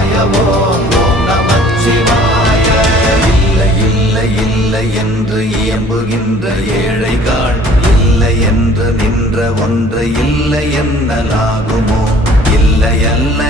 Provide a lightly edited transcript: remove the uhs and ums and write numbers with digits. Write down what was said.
சிவாய ஓம் நமச்சிவாய. இல்லை இல்லை இல்லை என்று இயம்புகின்ற ஏழைகள், இல்லை என்று நின்ற ஒன்று இல்லை என்னலாகுமோ? இல்லை அல்ல